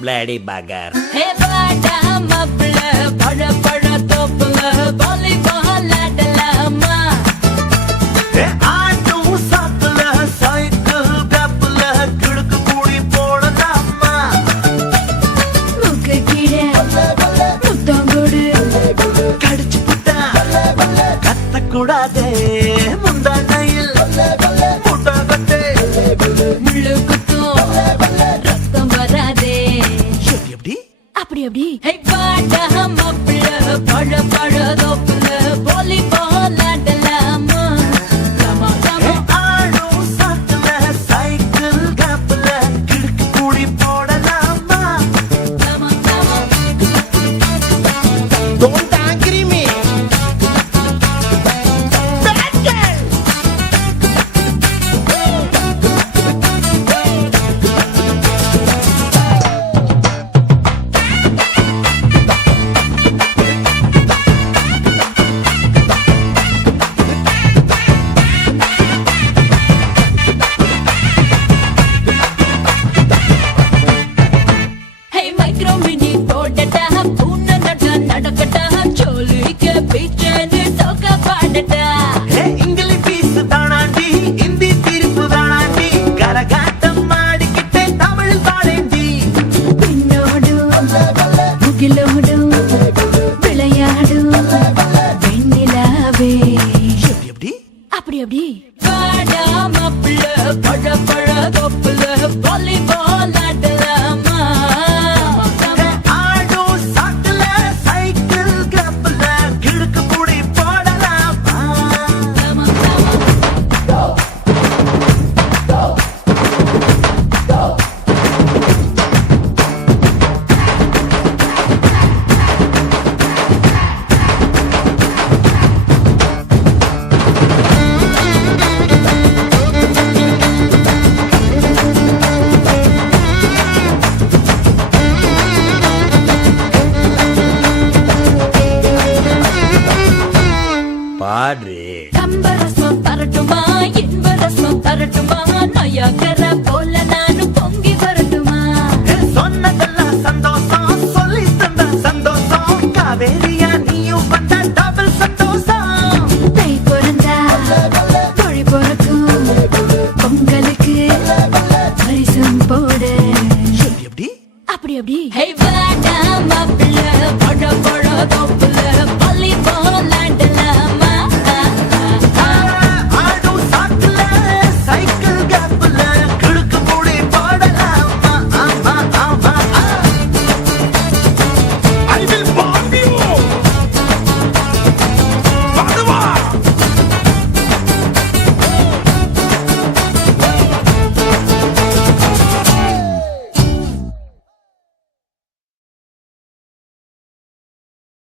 பிளேடி பகர். ஹே வாடா மாப்ள பழ பழ தோப்புல வாலிபால் ஆடலாமா. ஹே ஆட்டும் சாக்குல சைக்கிள் டப்புல கிடுக்கு கூடி போடலாமா. முக்கு கீழே முத்தங்கொடு கடிச்சு புட்டா கத்தக்கூடாதே முந்தானையில் புட்டகத்தே முள்ளு குத்தும் ரத்தம் வராதே. எப்படி அப்படி அப்படி ஹே வாடா மாப்ள பழ பழ தோப்புல வாலிபால் ஆடலாமா. லமா லமா ஆடும் சாக்குல சைக்கிள் டப்புல கிடுக்கு கூடி போடலாமா. லமா லமா. Don't angry me. Bad girl. Hey micro mini போடட்டா பூனை நட நடக்கட்டா சோலிக்க பீச்சனு சோக பாடட்டா. ஏ இங்கிலீஷ் பீஸ் தானாண்டி இந்தி தீர்ப்பு தானாண்டி கரகாட்டம் ஆடிக்கிட்டே தமிழ் பாடேண்டி. பின்னோடும் முகிலோடும் விளையாடும் வெண்ணிலாவே. எப்படி அப்படி அப்படி வாடா மாப்ள பழ பழ தோப்புல வாலிபால் ஆடலாமா. ஆடும் சாக்குல சைக்கிள் கிளப்ல கிடுக்கு கூடி போடலாமா. லமா லமா. பாடு. கம்பரசம் தரட்டுமா இன்பரசம் தரட்டுமா நயாகர போல நானும் பொங்கி வரட்டுமா. ஏ சொன்னதெல்லாம் சந்தோஷம் சொல்லி தந்த சந்தோஷம் காவேரியா நீயும் வந்த டபுள் சந்தோஷம். தை பிறந்தா மொழி பிறக்கும் பொங்கலுக்கு பரிசம் போடு. எப்படி அப்படி அப்படி ஹே வாடா மாப்பிள்ள பழ பழ தோப்பு